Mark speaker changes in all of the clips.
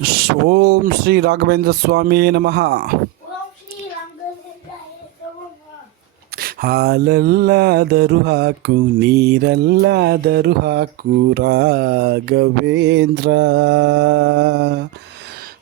Speaker 1: ಓಂ ಶ್ರೀ ರಾಘವೇಂದ್ರ ಸ್ವಾಮಿ ನಮಃ
Speaker 2: ಓಂ ಶ್ರೀ ರಾಮಚಂದ್ರಾಯ ನಮಃ
Speaker 1: ಹಾಲಲ್ಲಾದರೂ ಹಾಕು ನೀರಲ್ಲಾದರೂ ಹಾಕು ರಾಘವೇಂದ್ರ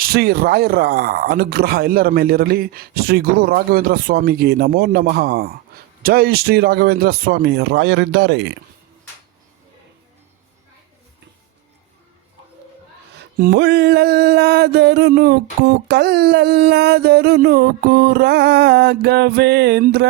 Speaker 1: ಶ್ರೀ ರಾಯರ ಅನುಗ್ರಹ ಎಲ್ಲರ ಮೇಲಿರಲಿ. ಶ್ರೀ ಗುರು ರಾಘವೇಂದ್ರ ಸ್ವಾಮಿಗೆ ನಮೋ ನಮಃ. ಜೈ ಶ್ರೀ ರಾಘವೇಂದ್ರ ಸ್ವಾಮಿ, ರಾಯರಿದ್ದಾರೆ. ಮುಳ್ಳಲ್ಲಾದರೂ ನೂಕು ಕಲ್ಲಲ್ಲಾದರೂ ನೂಕು ರಾಘವೇಂದ್ರ.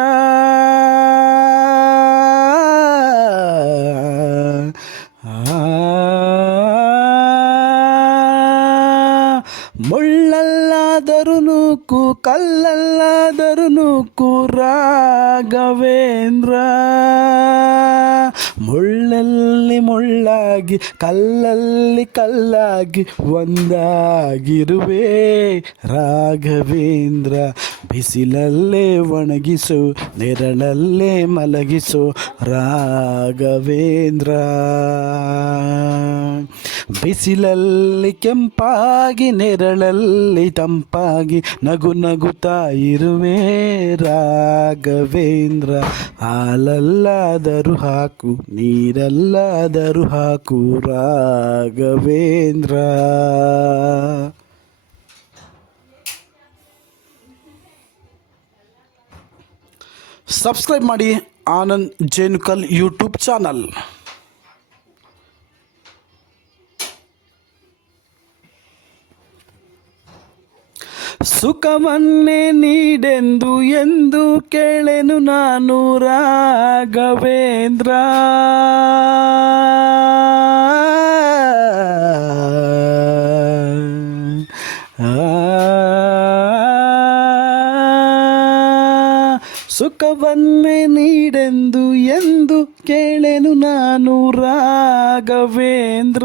Speaker 1: ಮುಳ್ಳಲ್ಲಾದರೂ ನೂಕು, ಕಲ್ಲಲ್ಲಾದರೂ ನೂಕು ರಾಘವೇಂದ್ರ. ಮುಳ್ಳಲ್ಲಿ ಮುಳ್ಳಾಗಿ, ಕಲ್ಲಲ್ಲಿ ಕಲ್ಲಾಗಿ ಒಂದಾಗಿರುವೆ ರಾಘವೇಂದ್ರ. ಬಿಸಿಲಲ್ಲೇ ಒಣಗಿಸು, ನೆರಳಲ್ಲೇ ಮಲಗಿಸು ರಾಘವೇಂದ್ರ. ಬಿಸಿಲಲ್ಲಿ ಕೆಂಪಾಗಿ, ನೆರಳಲ್ಲಿ ತಂಪಾಗಿ ನಗು ನಗುತ್ತಾ ಇರುವೆ ರಾಘವೇಂದ್ರ. ಹಾಲಲ್ಲಾದರೂ ಹಾಕು, ನೀರಲ್ಲಾದರೂ ಹಾಕು ರಾಘವೇಂದ್ರ. ಸಬ್ಸ್ಕ್ರೈಬ್ ಮಾಡಿ ಆನಂದ್ ಜೇನುಕಲ್ ಯೂಟ್ಯೂಬ್ ಚಾನಲ್. ಸುಖವನ್ನೇ ನೀಡೆಂದು ಎಂದು ಕೇಳೆನು ನಾನು ರಾಘವೇಂದ್ರ. ಸುಖವನ್ನೇ ನೀಡೆಂದು ಎಂದು ಕೇಳೆನು ನಾನು ರಾಘವೇಂದ್ರ.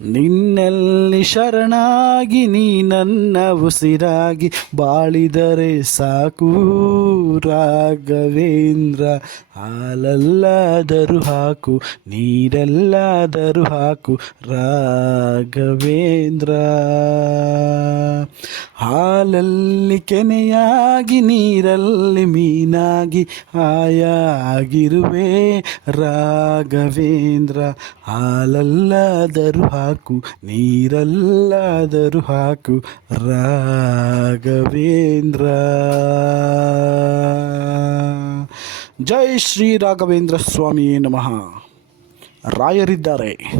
Speaker 1: ನಿನ್ನಲ್ಲಿ ಶರಣಾಗಿ ನೀ ನನ್ನ ಉಸಿರಾಗಿ ಬಾಳಿದರೆ ಸಾಕು ರಾಘವೇಂದ್ರ ಹಾಲಲ್ಲಾದರೂ ಹಾಕು ನೀರಲ್ಲಾದರೂ ಹಾಕು ರಾಘವೇಂದ್ರ. ಹಾಲಲ್ಲಿ ಕೆನೆಯಾಗಿ, ನೀರಲ್ಲಿ ಮೀನಾಗಿ ಹಾಯಾಗಿರುವೆ ರಾಘವೇಂದ್ರ. ಹಾಲಲ್ಲಾದರೂ ಹಾಕು, ನೀರಲ್ಲಾದರೂ ಹಾಕು ರಾಘವೇಂದ್ರ. ಜೈ ಶ್ರೀ ರಾಘವೇಂದ್ರ ಸ್ವಾಮಿ ನಮಃ. ರಾಯರಿದ್ದಾರೆ.